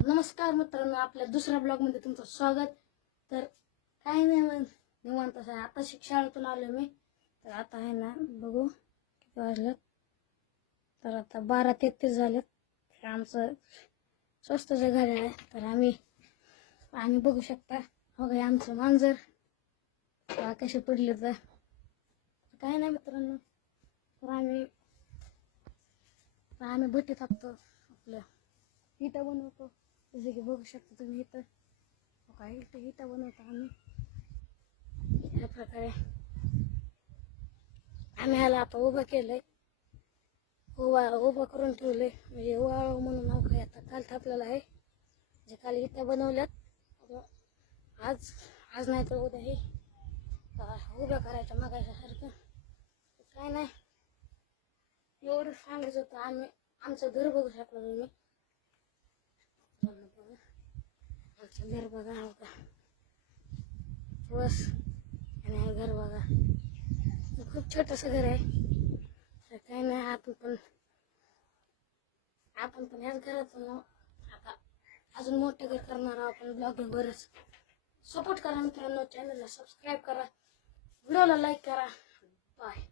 नमस्कार मित्रांनो, आपल्या दुसऱ्या ब्लॉग मध्ये तुमचं स्वागत. तर काही नाही, मग निवांत आहे. आता शाळेतून आलो मी. तर आता आहे ना, बघू किती वाजलेत. तर आता 12:33 झालेत. तर आमचं स्वस्तचं घर आहे. तर आम्ही बघू शकता, हो काय आमचं मांजर कसे पडले. तर काही नाही मित्रांनो, तर आम्ही भट्टी टाकतो, आपलं इटा बनवतो. जसे की बघू शकता तुम्ही इथं, काय इटा बनवतो आम्ही. या प्रकारे आम्ही ह्याला आता उभं केलंय, उभं करून ठेवलंय. म्हणजे वाळव म्हणून नाव काय. आता काल थापलेलं आहे, जे काल इटा बनवल्यात. आज नाही तर उद्या हे उभं करायचं मागायच्यासारखं. काय नाही, एवढं सांगायचं होतं. आमचं घर बघू शकला तुम्ही. आमचं घर बघा होता बस. आणि हे घर बघा, खूप छोटंसं घर आहे. तर काही नाही, आपण पण ह्याच घरातून आता अजून मोठं घर करणार आहोत. आपण ब्लॉगिंग बरंच सपोर्ट करा मित्रांनो. चॅनलला सबस्क्राईब करा, व्हिडिओला लाईक करा. बाय.